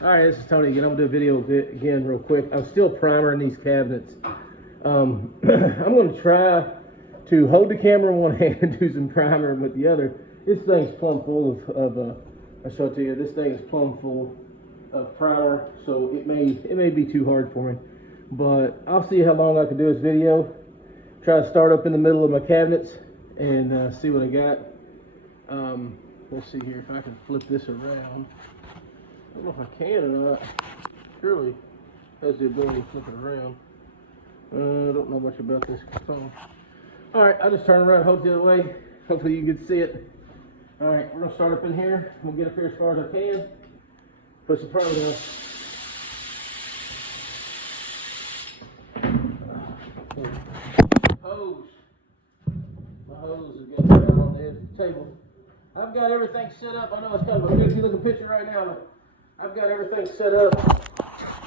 All right, this is Tony again. I'm gonna do a video again real quick. I'm still primering these cabinets. I'm gonna try to hold the camera in one hand and do some primering with the other. This thing's plumb full of I'll show it to you. This thing is plumb full of primer, so it may be too hard for me. But I'll see how long I can do this video. Try to start up in the middle of my cabinets and see what I got. Let's see here if I can flip this around. I don't know if I can or not. Surely has the ability to flip it around. I don't know much about this phone. Alright, I'll just turn around and hold it the other way. Hopefully you can see it. Alright, we're going to start up in here. We'll get up here as far as I can. Put some primer down. Hose. My hose is getting down on the edge of the table. I've got everything set up. I know it's kind of a goofy looking picture right now, but I've got everything set up.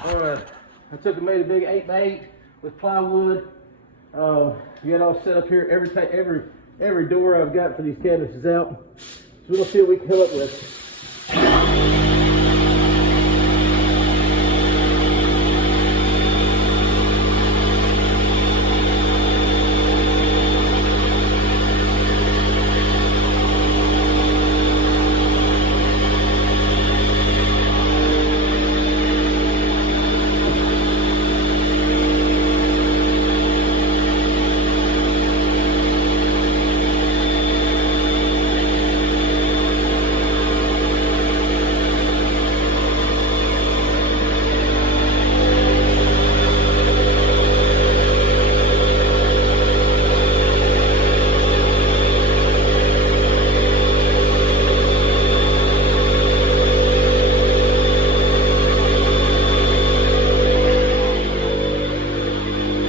I took and made a big 8x8 with plywood. Got all set up here. Every door I've got for these cabinets is out. So we're gonna see what we can come up with.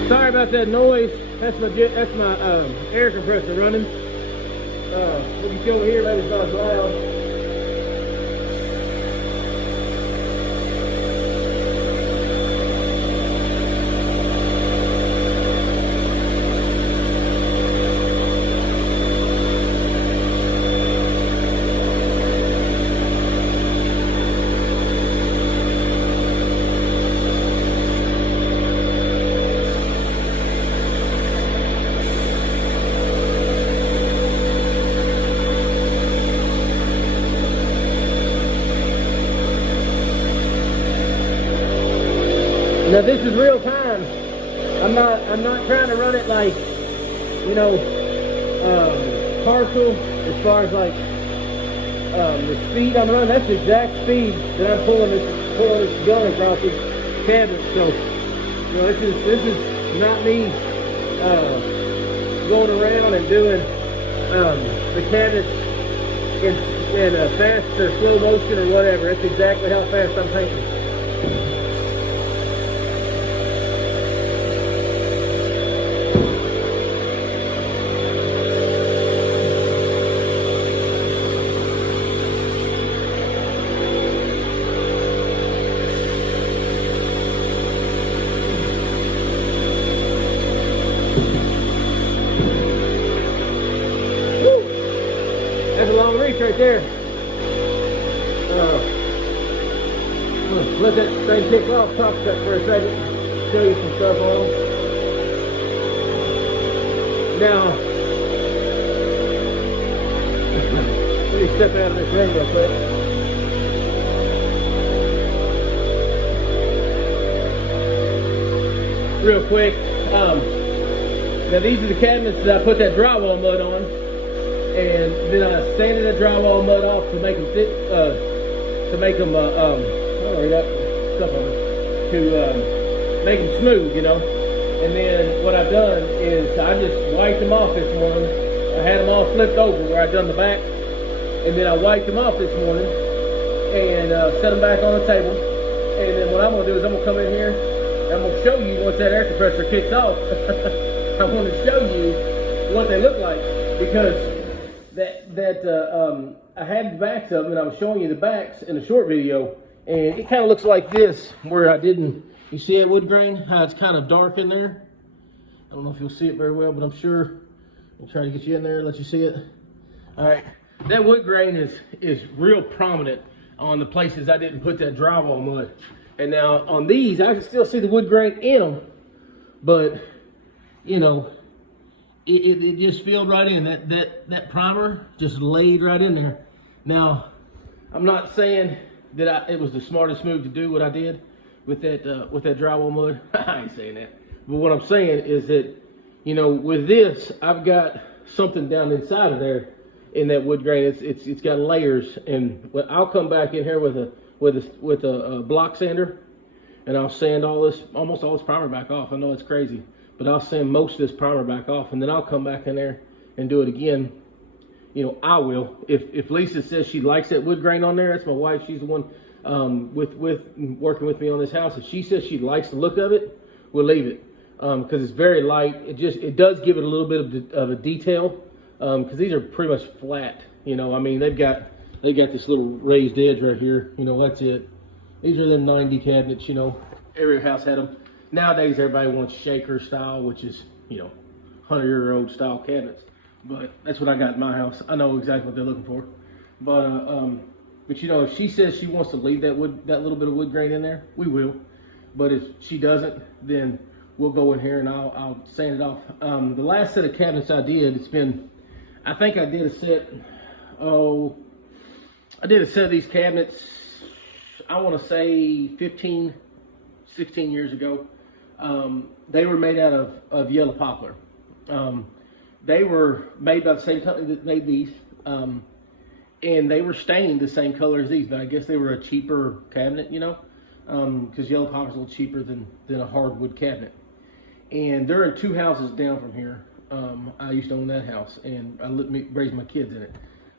Sorry about that noise. That's my air compressor running. Look at you over here, maybe it's not as loud. Now this is real time. I'm not trying to run it like, you know, partial as far as like the speed I'm running. That's the exact speed that I'm pulling this gun across this cabinet. So, you know, this is not me going around and doing the cabinets in a fast or slow motion or whatever. That's exactly how fast I'm painting. That's a long reach right there. Let that thing kick off, talk that for a second, show you some stuff on. Now, let me step out of this ring real quick. Real quick, now these are the cabinets that I put that drywall mud on. And then I sanded the drywall mud off to make them fit, to make them, oh, that stuff on it, to make them smooth, you know. And then what I've done is I just wiped them off this morning. I had them all flipped over where I'd done the back, and then I wiped them off this morning and set them back on the table. And then what I'm gonna do is I'm gonna come in here and I'm gonna show you once that air compressor kicks off. I want to show you what they look like, because I had the backs of them, and I was showing you the backs in a short video, and it kind of looks like this, where I didn't, you see that wood grain, how it's kind of dark in there? I don't know if you'll see it very well, but I'm sure. I'll try to get you in there and let you see it. All right, that wood grain is real prominent on the places I didn't put that drywall mud. And now on these, I can still see the wood grain in them, but you know, it just filled right in. That primer just laid right in there. Now, I'm not saying that it was the smartest move to do what I did with that drywall mud. I ain't saying that. But what I'm saying is that, you know, with this, I've got something down inside of there in that wood grain. It's got layers, and I'll come back in here with a block sander, and I'll sand almost all this primer back off. I know it's crazy, but I'll sand most of this primer back off, and then I'll come back in there and do it again. You know, I will. If Lisa says she likes that wood grain on there, that's my wife. She's the one working with me on this house. If she says she likes the look of it, we'll leave it because it's very light. It does give it a little bit of a detail because these are pretty much flat. You know, I mean they got this little raised edge right here. You know, that's it. These are them 90 cabinets. You know, every house had them. Nowadays everybody wants shaker style, which is, you know, 100-year-old style cabinets. But that's what I got in my house. I know exactly what they're looking for. But you know, if she says she wants to leave that little bit of wood grain in there, we will. But if she doesn't, then we'll go in here and I'll sand it off. The last set of cabinets I did, I think I did a set. I did a set of these cabinets, I want to say 15, 16 years ago. They were made out of yellow poplar. They were made by the same company that made these, and they were stained the same color as these, but I guess they were a cheaper cabinet, you know, because yellow poplar is a little cheaper than a hardwood cabinet. And they're in 2 houses down from here. I used to own that house, and I raised my kids in it.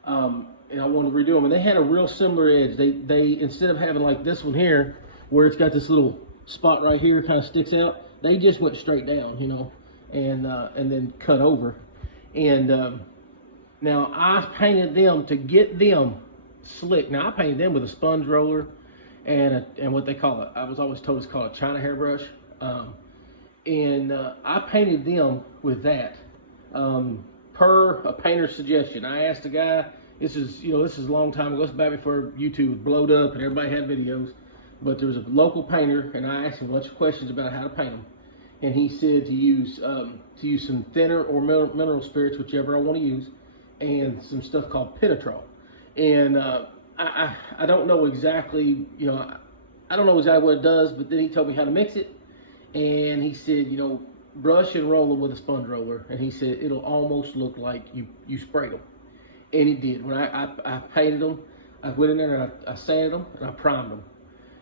And I wanted to redo them, and they had a real similar edge. They instead of having like this one here, where it's got this little spot right here, kind of sticks out, they just went straight down, you know, and then cut over. And now I painted them to get them slick. Now I painted them with a sponge roller and what they call it. I was always told it's called a China hairbrush. And I painted them with that per a painter's suggestion. I asked a guy. This is a long time ago. It's back before YouTube was blowed up and everybody had videos. But there was a local painter, and I asked him a bunch of questions about how to paint them. And he said to use some thinner or mineral spirits, whichever I want to use, and some stuff called Pinatrol. And I don't know exactly, you know, I don't know exactly what it does, but then he told me how to mix it. And he said, you know, brush and roll them with a sponge roller. And he said it'll almost look like you sprayed them. And it did. When I painted them, I went in there and I sanded them and I primed them.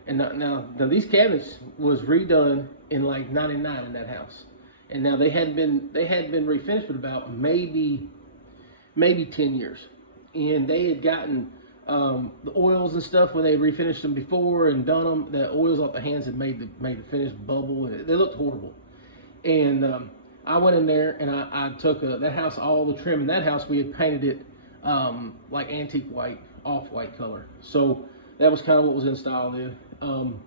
And now these cabinets was redone in like '99 in that house, and now they hadn't been refinished for about maybe 10 years, and they had gotten the oils and stuff when they refinished them before and done them. The oils off the hands had made the finish bubble, and they looked horrible. And I went in there and I took that house, all the trim in that house, we had painted it like antique white, off-white color. So that was kind of what was in style then.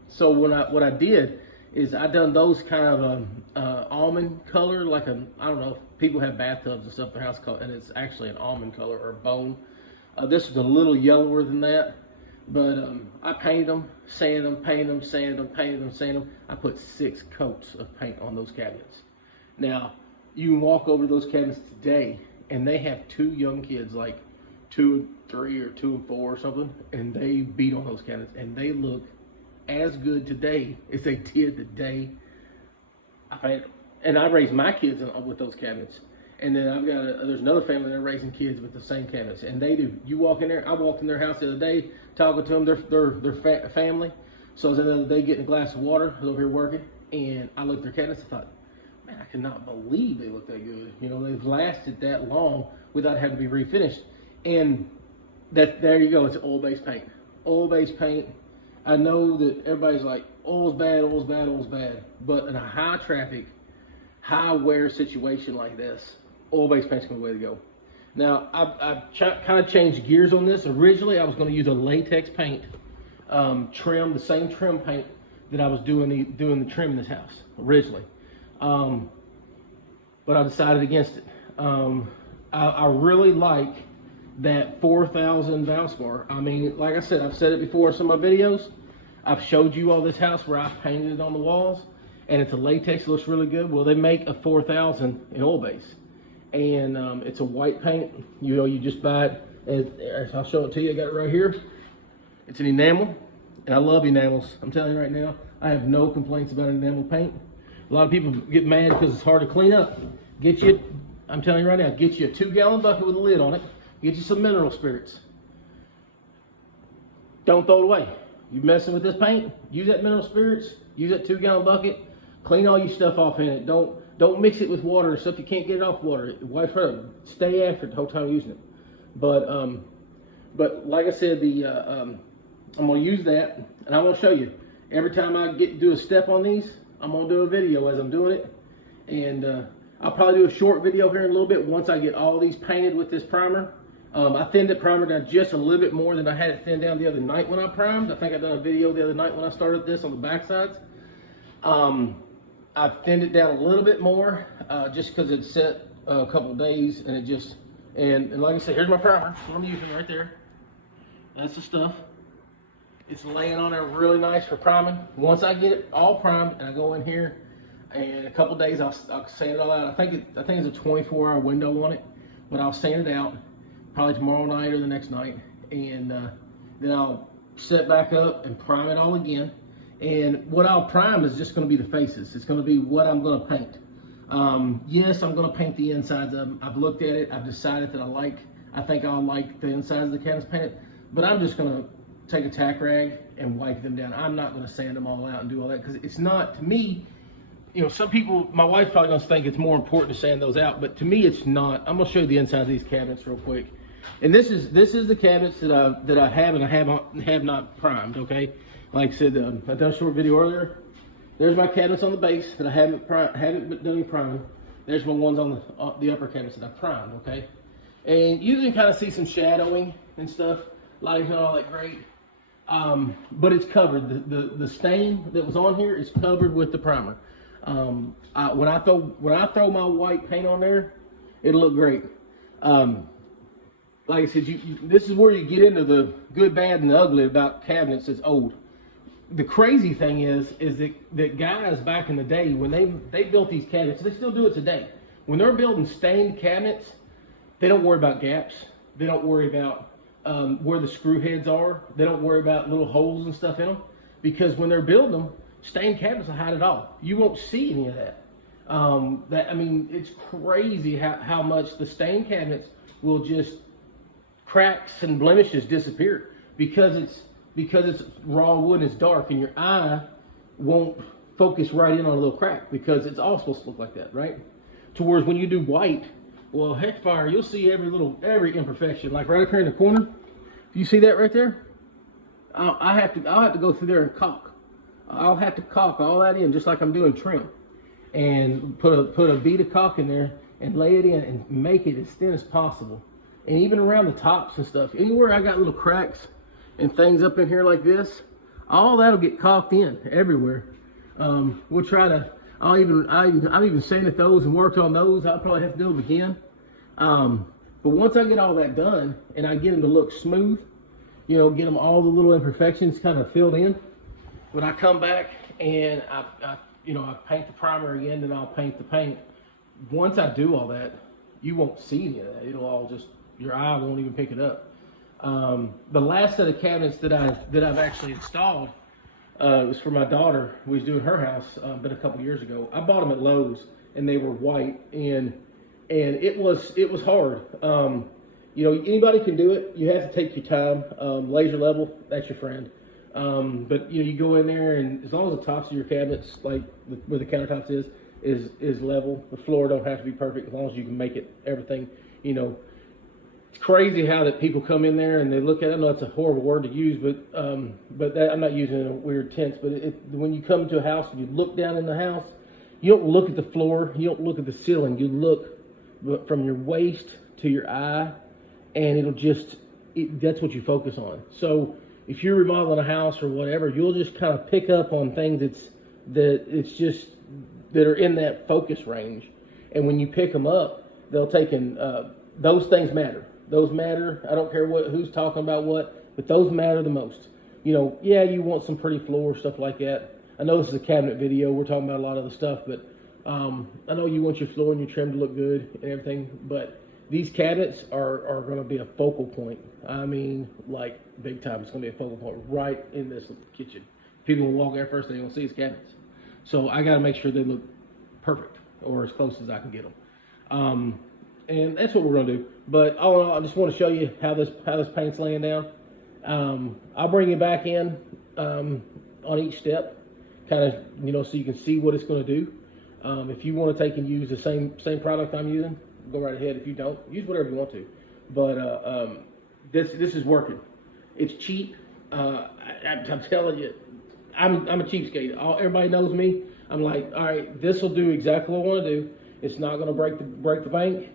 So what I did is I done those kind of almond color, like I don't know, people have bathtubs and stuff in their house, and it's actually an almond color or bone. This was a little yellower than that, but I painted them, sanded them, painted them, sanded them, painted them, sanded them. I put 6 coats of paint on those cabinets. Now, you can walk over those cabinets today, and they have 2 young kids, like 2 and 3 or 2 and 4 or something, and they beat on those cabinets, and they look as good today as they did the day I painted them. And I raised my kids with those cabinets. And then I've got there's another family that are raising kids with the same cabinets, and they do. You walk in there. I walked in their house the other day, talking to them. They're family. So I was in the other day getting a glass of water. I was over here working, and I looked at their cabinets. I thought, man, I cannot believe they look that good. You know, they've lasted that long without having to be refinished. And there you go. It's oil-based paint. Oil-based paint. I know that everybody's like, oil's bad, oil's bad, oil's bad. But in a high traffic, high wear situation like this, oil-based paint's the way to go. Now, I've kind of changed gears on this. Originally, I was going to use a latex paint trim, the same trim paint that I was doing the trim in this house originally. But I decided against it. I really like that 4,000 Valspar. I mean, like I said, I've said it before in some of my videos. I've showed you all this house where I've painted it on the walls, and it's a latex, it looks really good. Well, they make a 4,000 in oil base, and it's a white paint. You know, you just buy it, and I'll show it to you. I got it right here. It's an enamel, and I love enamels. I'm telling you right now, I have no complaints about enamel paint. A lot of people get mad because it's hard to clean up. I'm telling you right now, get you a 2-gallon bucket with a lid on it. Get you some mineral spirits. Don't throw it away. You messing with this paint, use that mineral spirits, use that 2-gallon bucket, clean all your stuff off in it. Don't mix it with water or stuff you can't get it off water. Wipe it up. Stay after it the whole time using it. But like I said, I'm gonna use that, and I'm gonna show you. Every time I do a step on these, I'm gonna do a video as I'm doing it, and I'll probably do a short video here in a little bit once I get all these painted with this primer. I thinned the primer down just a little bit more than I had it thinned down the other night when I primed. I think I done a video the other night when I started this on the back sides. I've thinned it down a little bit more just because it's set a couple of days, and it just, and like I said, here's my primer. What I'm using right there. That's the stuff. It's laying on there really nice for priming. Once I get it all primed and I go in here, and in a couple of days I'll sand it all out. I think it's a 24-hour window on it, but I'll sand it out probably tomorrow night or the next night, and then I'll set back up and prime it all again. And what I'll prime is just going to be the faces. It's going to be what I'm going to paint. Yes, I'm going to paint the insides of them. I've looked at it. I've decided that I think I'll like the insides of the cabinets painted, but I'm just going to take a tack rag and wipe them down. I'm not going to sand them all out and do all that, because it's not, to me, you know, some people, my wife's probably going to think it's more important to sand those out, but to me it's not. I'm going to show you the inside of these cabinets real quick. And this is the cabinets that I have and I have not primed, okay? Like I said, I done a short video earlier. There's my cabinets on the base that I haven't done any priming. There's my ones on the upper cabinets that I primed, okay? And you can kind of see some shadowing and stuff. Lighting's not all that great. But it's covered. The stain that was on here is covered with the primer. When I throw my white paint on there, it'll look great. Like I said, this is where you get into the good, bad, and the ugly about cabinets that's old. The crazy thing is that guys back in the day, when they built these cabinets, they still do it today. When they're building stained cabinets, they don't worry about gaps. They don't worry about where the screw heads are. They don't worry about little holes and stuff in them, because when they're building them, stained cabinets will hide it all. You won't see any of that. I mean, it's crazy how much the stained cabinets will just, cracks and blemishes disappear because it's raw wood and it's dark, and your eye won't focus right in on a little crack because it's all supposed to look like that, right? To whereas when you do white, well, heck fire, you'll see every imperfection. Like right up here in the corner, do you see that right there? I'll have to go through there and caulk. I'll have to caulk all that in, just like I'm doing trim, and put a bead of caulk in there and lay it in and make it as thin as possible. And even around the tops and stuff, anywhere I got little cracks and things up in here like this, all that'll get caulked in everywhere. We'll try to. I've even sanded those and worked on those. I'll probably have to do them again. But once I get all that done and I get them to look smooth, you know, get them all the little imperfections kind of filled in, when I come back and I paint the primer again, then I'll paint the paint. Once I do all that, you won't see any of that. It'll all just, your eye won't even pick it up. The last set of cabinets that I've actually installed was for my daughter, who was doing her house, but a couple years ago. I bought them at Lowe's, and they were white, and it was hard. You know, anybody can do it. You have to take your time. Laser level, that's your friend. But you know, you go in there, and as long as the tops of your cabinets, like where the countertops is level, the floor don't have to be perfect, as long as you can make it everything, you know. It's crazy how that people come in there and they look at it. I know it's a horrible word to use, but that, I'm not using it in a weird tense. But when you come to a house and you look down in the house, you don't look at the floor, you don't look at the ceiling. You look from your waist to your eye, and that's what you focus on. So if you're remodeling a house or whatever, you'll just kind of pick up on things that are in that focus range. And when you pick them up, they'll take in, those things matter. Those matter. I don't care who's talking about what, but those matter the most. You know, yeah, you want some pretty floor, stuff like that. I know this is a cabinet video. We're talking about a lot of the stuff, but I know you want your floor and your trim to look good and everything, but these cabinets are going to be a focal point. I mean, like big time. It's going to be a focal point right in this kitchen. People will walk there first, they're going to see his cabinets. So I got to make sure they look perfect or as close as I can get them. And that's what we're going to do. But all in all, I just want to show you how this paint's laying down. I'll bring you back in on each step, kind of, you know, so you can see what it's going to do. If you want to take and use the same product I'm using, go right ahead. If you don't, use whatever you want to. But this is working. It's cheap. I'm telling you, I'm a cheapskate. Everybody knows me. I'm like, all right, this will do exactly what I want to do. It's not going to break the bank.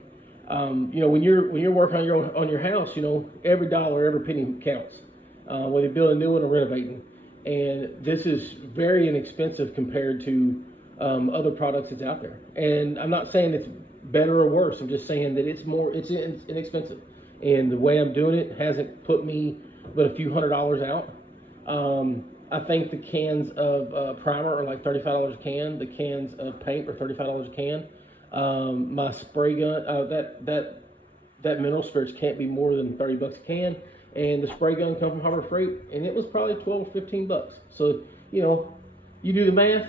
You know, when you're working on your house, you know, every dollar, every penny counts. Whether you're building a new one or renovating. And this is very inexpensive compared to other products that's out there. And I'm not saying it's better or worse. I'm just saying that it's inexpensive. And the way I'm doing it hasn't put me but a few $100s out. I think the cans of primer are like $35 a can. The cans of paint are $35 a can. My spray gun, that mineral spirits can't be more than 30 bucks a can. And the spray gun come from Harbor Freight, and it was probably 12 or 15 bucks. So, you know, you do the math,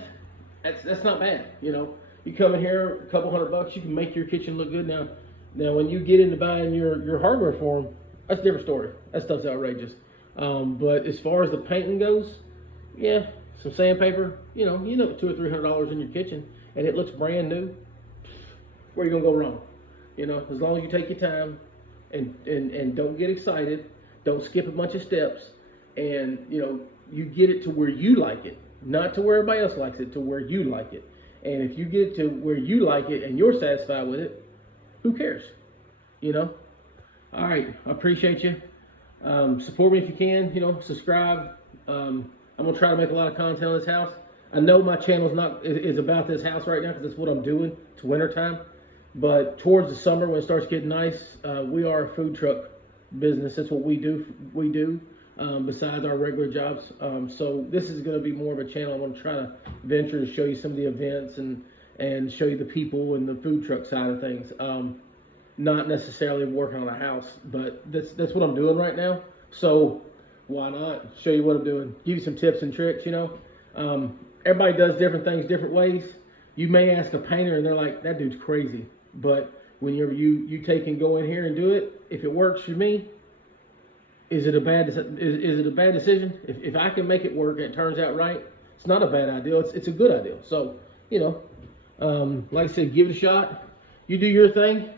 that's not bad. You know, you come in here, a couple $100, you can make your kitchen look good. Now when you get into buying your hardware for them, that's a different story. That stuff's outrageous. But as far as the painting goes, yeah, some sandpaper, you know, $200 or $300 in your kitchen, and it looks brand new. Where you gonna go wrong? You know, as long as you take your time and don't get excited, don't skip a bunch of steps, and you know, you get it to where you like it, not to where everybody else likes it, to where you like it. And if you get it to where you like it and you're satisfied with it, who cares? You know? All right, I appreciate you. Support me if you can. You know, subscribe. I'm gonna try to make a lot of content on this house. I know my channel is about this house right now because that's what I'm doing. It's winter time. But towards the summer, when it starts getting nice, we are a food truck business. That's what we do. Besides our regular jobs. So this is going to be more of a channel. I want to try to venture to show you some of the events and show you the people and the food truck side of things. Not necessarily working on a house, but that's what I'm doing right now. So why not show you what I'm doing? Give you some tips and tricks. You know, everybody does different things different ways. You may ask a painter and they're like, that dude's crazy. But when you take and go in here and do it, if it works for me, is it a bad decision? If I can make it work and it turns out right, it's not a bad idea. It's a good idea. So, you know, like I said, give it a shot. You do your thing.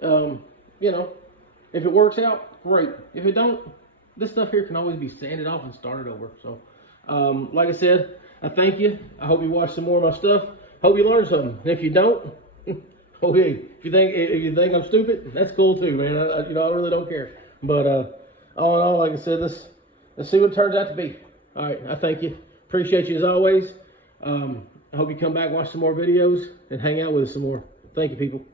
You know, if it works out, great. If it don't, this stuff here can always be sanded off and started over. So, like I said, I thank you. I hope you watch some more of my stuff. Hope you learned something. And if you don't, okay, if you think I'm stupid, that's cool too, man. I really don't care. But all in all, like I said, let's see what it turns out to be. All right, I thank you. Appreciate you as always. I hope you come back, watch some more videos, and hang out with us some more. Thank you, people.